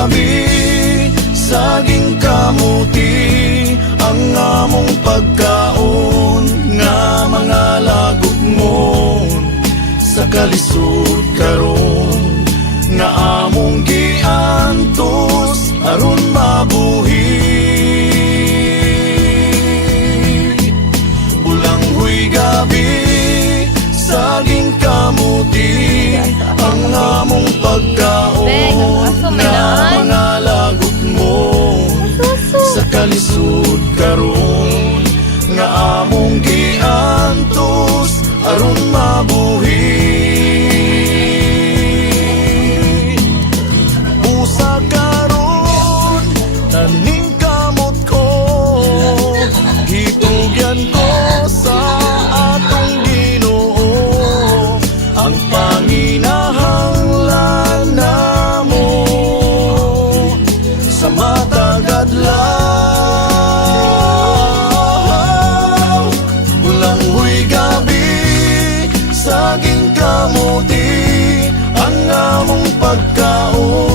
gabi, saging kamuti ang among pagkaon, nga mga lagot mo sa kalisod karon, nga among giantos aron mabuhi. Bulanghoy gabi, saging kamuti ang among pagkaon, nga mga lagot mo sa kalisod karon, nga among giantos aron mabuhi. Usa karon taning kamot ko, hitugyan ko sa atong Ginoo, ang panginahanglan namo sa matagad law. Bulanghoy gabi, saging kamuti ang among pagkaon,